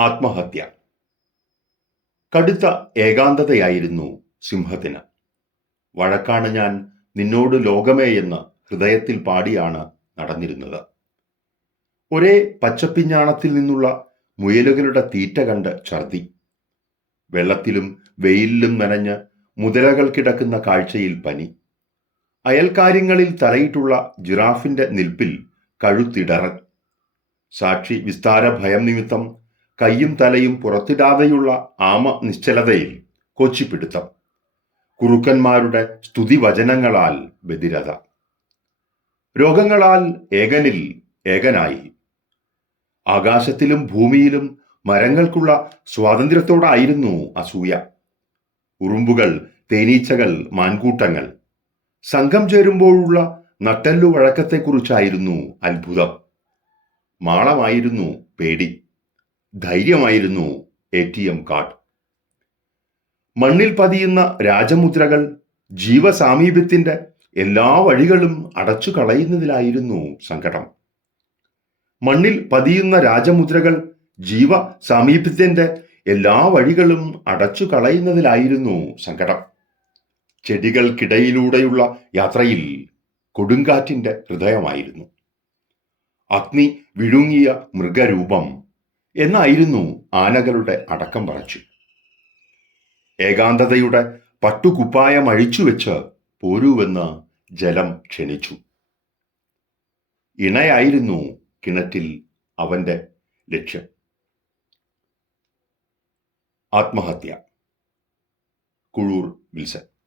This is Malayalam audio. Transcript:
ആത്മഹത്യ. കടുത്ത ഏകാന്തതയായിരുന്നു സിംഹത്തിന്. വഴക്കാണ് ഞാൻ നിന്നോട് ലോകമേ എന്ന് ഹൃദയത്തിൽ പാടിയാണ് നടന്നിരുന്നത്. ഒരേ പച്ചപ്പിഞ്ഞാണത്തിൽ നിന്നുള്ള മുയലുകളുടെ തീറ്റ കണ്ട് ഛർദി വെള്ളത്തിലും വെയിലിലും നനഞ്ഞ് മുതലകൾ കിടക്കുന്ന കാഴ്ചയിൽ പനി. അയൽക്കാര്യങ്ങളിൽ തലയിട്ടുള്ള ജിറാഫിന്റെ നിൽപ്പിൽ കഴുത്തിടറൽ. സാക്ഷി വിസ്താര ഭയം നിമിത്തം കയ്യും തലയും പുറത്തിടാതെയുള്ള ആമ നിശ്ചലതയിൽ കൊച്ചിപ്പിടുത്തം. കുറുക്കന്മാരുടെ സ്തുതിവചനങ്ങളാൽ വ്യതിരത രോഗങ്ങളാൽ ഏകനിൽ ഏകനായി. ആകാശത്തിലും ഭൂമിയിലും മരങ്ങൾക്കുള്ള സ്വാതന്ത്ര്യത്തോടായിരുന്നു അസൂയ. ഉറുമ്പുകൾ തേനീച്ചകൾ മാൻകൂട്ടങ്ങൾ. സംഘം ചേരുമ്പോഴുള്ള നട്ടല്ലു വഴക്കത്തെക്കുറിച്ചായിരുന്നു അത്ഭുതം. മാളമായിരുന്നു പേടി. ധൈര്യമായിരുന്നു എ ടി എം കാർഡ് മണ്ണിൽ പതിയുന്ന രാജമുദ്രകൾ ജീവസാമീപ്യത്തിന്റെ എല്ലാ വഴികളും അടച്ചു കളയുന്നതിലായിരുന്നു സങ്കടം. മണ്ണിൽ പതിയുന്ന രാജമുദ്രകൾ ജീവ സാമീപ്യത്തിന്റെ എല്ലാ വഴികളും അടച്ചു കളയുന്നതിലായിരുന്നു സങ്കടം. ചെടികൾക്കിടയിലൂടെയുള്ള യാത്രയിൽ കൊടുങ്കാറ്റിന്റെ ഹൃദയമായിരുന്നു. അഗ്നി വിഴുങ്ങിയ മൃഗരൂപം എന്നായിരുന്നു ആനകളുടെ അടക്കം പറച്ചു. ഏകാന്തതയുടെ പട്ടുകുപ്പായം അഴിച്ചുവെച്ച് പോരൂവെന്ന് ജലം ക്ഷണിച്ചു. ഇണയായിരുന്നു കിണറ്റിൽ അവന്റെ ലക്ഷ്യം. ആത്മഹത്യ. കുഴൂർ വിൽസൺ.